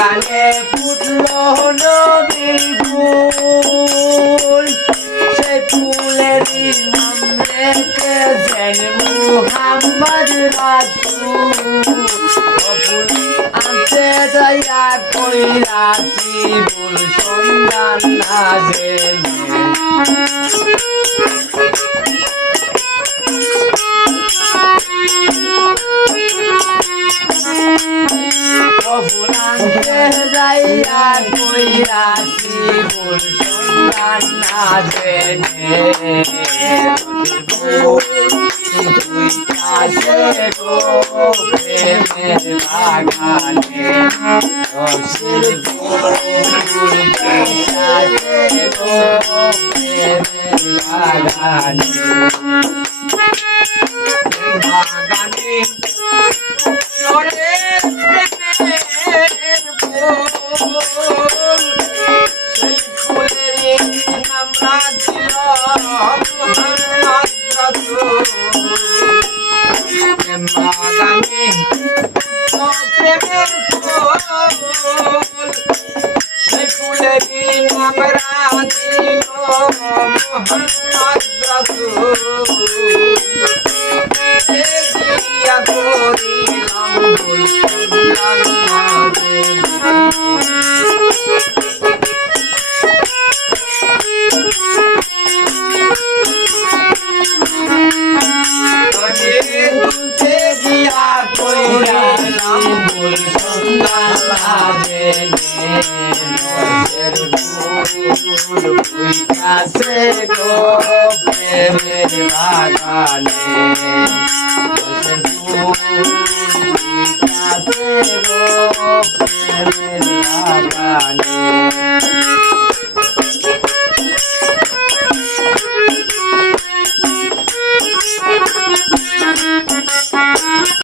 বাগানে ফুটলো নবীর ফুল। সেই ফুলের নাম রেখেছেন মুহাম্মদ রাসূল। আনতে দয়া কইরাছি ফুল সন্ধান জেনে ফুলান্তে যাইয়া কইরাছি ফুল সন্ধান না জেনে তুই কাছে গো প্রেমের বাগানে রসের ফুল কাছে গো প্রেমের বাগানে ফুল সেই ফুলের নাম রাখিল মোহাম্মদ রাসূল প্রেম বাগানে ও প্রেমের ফুল সেই ফুলের নাম রাখিল মোহাম্মদ করিলাম বই সন্ধ্যালাজে ফুল ফুইকাছে গো প্রেমের বাগানে ফুল ফুইকাছে গো প্রেমের বাগানে